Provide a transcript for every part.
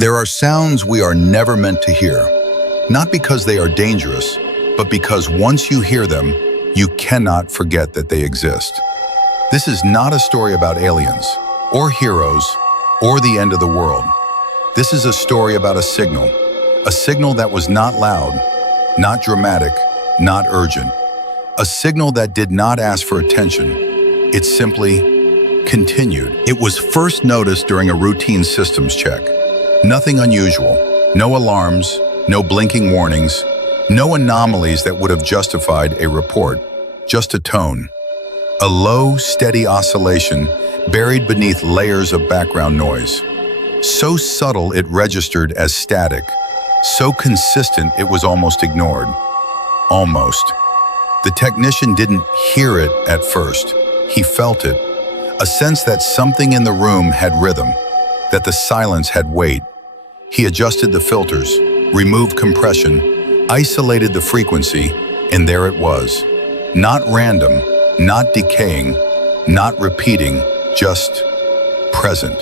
There are sounds we are never meant to hear, not because they are dangerous, but because once you hear them, you cannot forget that they exist. This is not a story about aliens, or heroes, or the end of the world. This is a story about a signal that was not loud, not dramatic, not urgent. A signal that did not ask for attention. It simply continued. It was first noticed during a routine systems check. Nothing unusual, no alarms, no blinking warnings, no anomalies that would have justified a report, just a tone. A low, steady oscillation buried beneath layers of background noise. So subtle it registered as static, so consistent it was almost ignored. Almost. The technician didn't hear it at first, he felt it. A sense that something in the room had rhythm, that the silence had weight. He adjusted the filters, removed compression, isolated the frequency, and there it was. Not random, not decaying, not repeating, just present.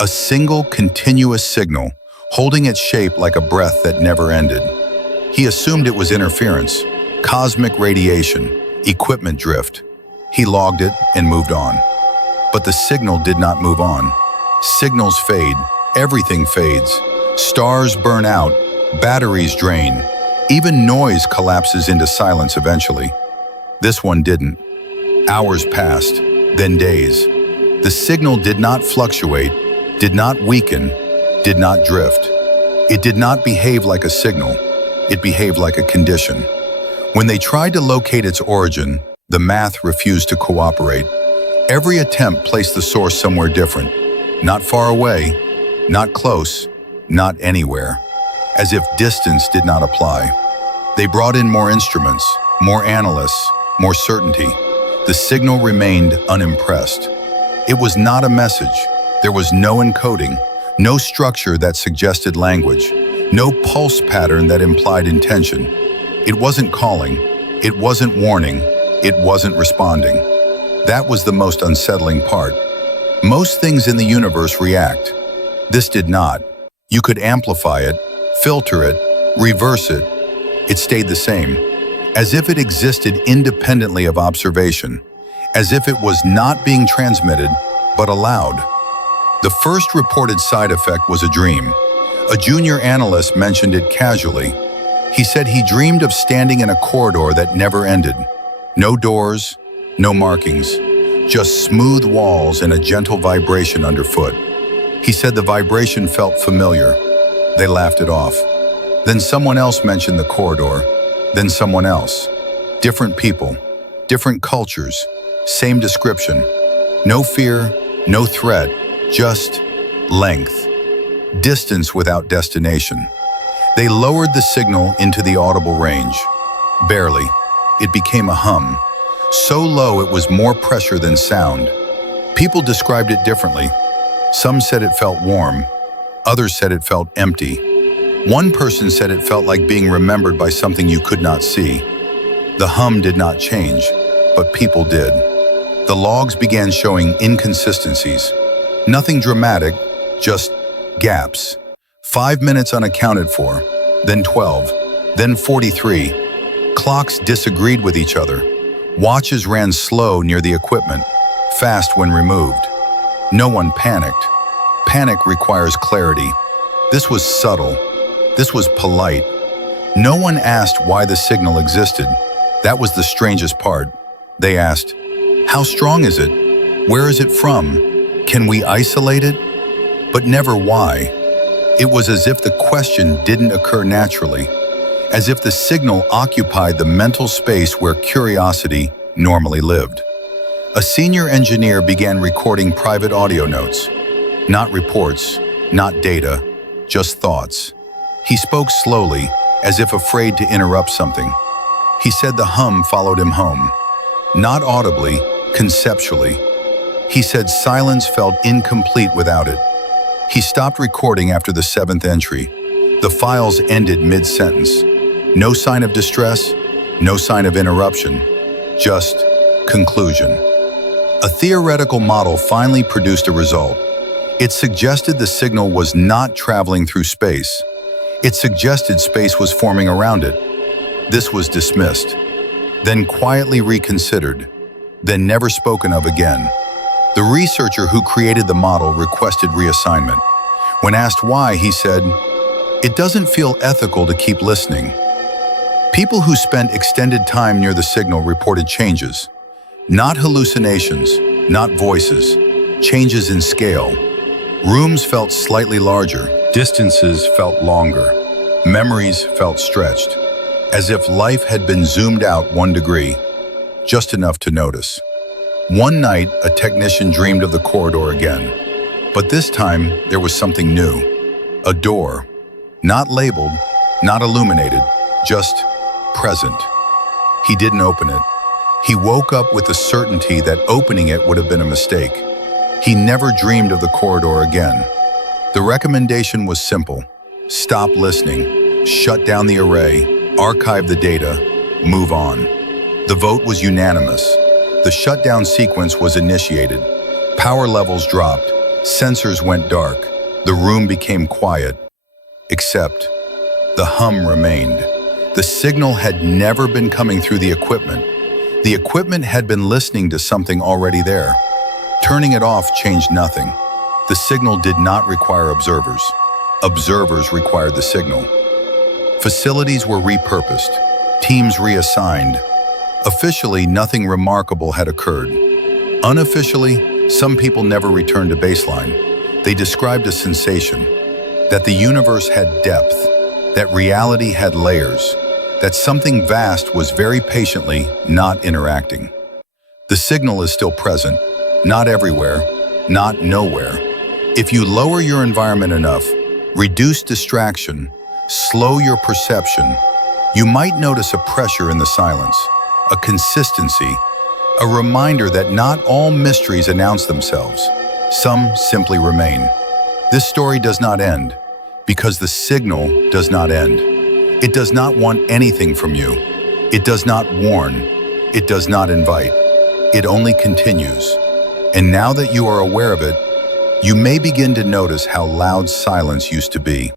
A single continuous signal, holding its shape like a breath that never ended. He assumed it was interference, cosmic radiation, equipment drift. He logged it and moved on. But the signal did not move on. Signals fade, everything fades. Stars burn out, batteries drain. Even noise collapses into silence eventually. This one didn't. Hours passed, then days. The signal did not fluctuate, did not weaken, did not drift. It did not behave like a signal. It behaved like a condition. When they tried to locate its origin, the math refused to cooperate. Every attempt placed the source somewhere different. Not far away, not close, not anywhere. As if distance did not apply. They brought in more instruments, more analysts, more certainty. The signal remained unimpressed. It was not a message. There was no encoding, no structure that suggested language, no pulse pattern that implied intention. It wasn't calling, it wasn't warning, it wasn't responding. That was the most unsettling part. Most things in the universe react. This did not. You could amplify it, filter it, reverse it. It stayed the same, as if it existed independently of observation, as if it was not being transmitted, but allowed. The first reported side effect was a dream. A junior analyst mentioned it casually. He said he dreamed of standing in a corridor that never ended. No doors, no markings, just smooth walls and a gentle vibration underfoot. He said the vibration felt familiar. They laughed it off. Then someone else mentioned the corridor, then someone else. Different people, different cultures, same description. No fear, no threat, just length. Distance without destination. They lowered the signal into the audible range. Barely. It became a hum. So low it was more pressure than sound. People described it differently. Some said it felt warm. Others said it felt empty. One person said it felt like being remembered by something you could not see. The hum did not change, but people did. The logs began showing inconsistencies. Nothing dramatic, just gaps. 5 minutes unaccounted for, then 12, then 43. Clocks disagreed with each other. Watches ran slow near the equipment, fast when removed. No one panicked. Panic requires clarity. This was subtle. This was polite. No one asked why the signal existed. That was the strangest part. They asked, "How strong is it? Where is it from? Can we isolate it?" But never why. It was as if the question didn't occur naturally, as if the signal occupied the mental space where curiosity normally lived. A senior engineer began recording private audio notes. Not reports, not data, just thoughts. He spoke slowly, as if afraid to interrupt something. He said the hum followed him home. Not audibly, conceptually. He said silence felt incomplete without it. He stopped recording after the 7th entry. The files ended mid-sentence. No sign of distress, no sign of interruption, just conclusion. A theoretical model finally produced a result. It suggested the signal was not traveling through space. It suggested space was forming around it. This was dismissed, then quietly reconsidered, then never spoken of again. The researcher who created the model requested reassignment. When asked why, he said, "It doesn't feel ethical to keep listening." People who spent extended time near the signal reported changes. Not hallucinations, not voices, changes in scale. Rooms felt slightly larger, distances felt longer, memories felt stretched, as if life had been zoomed out 1 degree, just enough to notice. One night, a technician dreamed of the corridor again, but this time there was something new. A door, not labeled, not illuminated, just present. He didn't open it. He woke up with the certainty that opening it would have been a mistake. He never dreamed of the corridor again. The recommendation was simple: stop listening, shut down the array, archive the data, move on. The vote was unanimous. The shutdown sequence was initiated. Power levels dropped, sensors went dark, the room became quiet. Except, the hum remained. The signal had never been coming through the equipment. The equipment had been listening to something already there. Turning it off changed nothing. The signal did not require observers. Observers required the signal. Facilities were repurposed, teams reassigned. Officially, nothing remarkable had occurred. Unofficially, some people never returned to baseline. They described a sensation, that the universe had depth, that reality had layers, that something vast was very patiently not interacting. The signal is still present, not everywhere, not nowhere. If you lower your environment enough, reduce distraction, slow your perception, you might notice a pressure in the silence, a consistency, a reminder that not all mysteries announce themselves. Some simply remain. This story does not end, because the signal does not end. It does not want anything from you. It does not warn. It does not invite. It only continues. And now that you are aware of it, you may begin to notice how loud silence used to be.